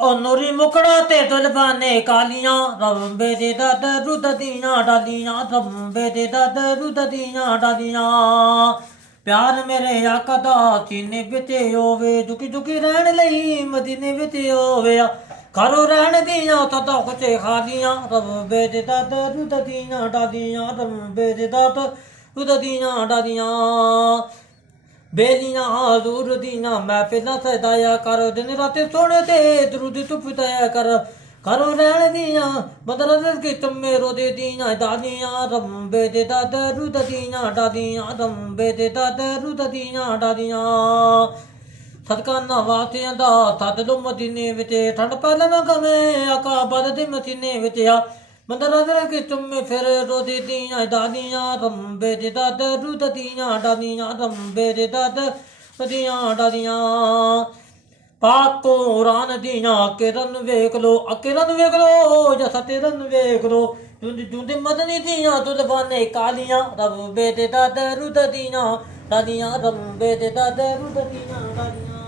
ਉਹ ਨੂਰੀ ਮੁਕੜਾ ਤੇ ਦੁਲਬਾਨੇ ਕਾਲੀਆਂ ਰੰਬੇ ਦੇ ਦਦ ਰੁੱਦ ਦੀਆਂ ਡਾਲੀਆਂ ਰੰਬੇ ਦੇ ਦਦ ਰੁੱਦ ਦੀਆਂ ਡਾਲੀਆਂ ਪਿਆਰ ਮੇਰੇ ਆਕਾ ਦਾ ਸੀਨੇ ਵਿੱਚ ਹੋਵੇ ਦੁਖੀ ਦੁਖੀ ਰਹਿਣ ਲਈ ਮਦੀਨੇ ਵਿੱਚ ਹੋਵੇ ਘਰੋਂ ਰਹਿਣ ਦੀਆਂ ਤਾਂ ਕੁਝ ਖਾਲੀਆਂ ਰੰਬੇ ਦੇ ਦਦ ਰੁੱਦ ਦੀਆਂ ਡਾਲੀਆਂ ਰੰਬੇ ਦੇ ਦਦ ਰੁੱਦ ਦੀਆਂ ਡਾਲੀਆਂ ਬੇਲੀਆਂ ਹਜ਼ੂਰ ਦੀਆਂ ਮਹਿਫਿਲਾਂ ਸਜਾਇਆ ਕਰ ਦਿਨ ਰਾਤ ਸੋਹਣੇ ਤੇ ਦਰੂਦ ਤੂੰ ਪਿਤਾਇਆ ਕਰ ਘਰੋਂ ਰਹਿਣ ਦੀਆਂ ਬਦਲ ਕੇ ਤੁਮੇ ਰੋਦੇ ਦੀਆਂ ਡਾਲੀਆਂ ਰੰਬੇ ਦੇ ਦਦ ਰੁੱਦ ਦੀਆਂ ਡਾਲੀਆਂ ਰੰਬੇ ਦੇ ਦਦ ਰੁੱਦ ਦੀਆਂ ਡਾਲੀਆਂ ਸਦਕਾ ਨਵਾਸਿਆਂ ਦਾ ਸੱਦ ਲੋ ਮਦੀਨੇ ਵਿੱਚ ਠੰਡ ਪਹਿਲਾਂ ਨਾ ਗਵੇਂ ਆਕਾ ਬਦ ਦੇ ਮਦੀਨੇ ਵਿੱਚ ਆ ਮੰਦਰ ਕੇ ਤੁਮੇ ਫਿਰ ਰੋਦੇ ਦੀਆਂ ਡਾਲੀਆਂ ਰੰਬੇ ਦੇ ਦਦ ਰੁੱਦ ਦੀਆਂ ਡਾਲੀਆਂ ਰੰਬੇ ਦੇ ਦਦ ਦੀਆਂ ਡਾਲੀਆਂ ਪਾਕ ਕੁਰਾਨ ਦੀਆਂ ਕਿਰਨ ਵੇਖ ਲੋ ਕਿਰਨ ਵੇਖ ਲੋ ਜਾਂ ਸਤਿਰਨ ਵੇਖ ਲੋ ਜੁੰਦੇ ਮਦਨੀ ਦੀਆਂ ਦੁਲਬਾਨੇ ਕਾਲੀਆਂ ਰੰਬੇ ਦੇ ਦਦ ਰੁੱਦ ਦੀਆਂ ਡਾਲੀਆਂ ਰੰਬੇ ਦੇ ਦਦ ਰੁੱਦ ਦੀਆਂ ਡਾਲੀਆਂ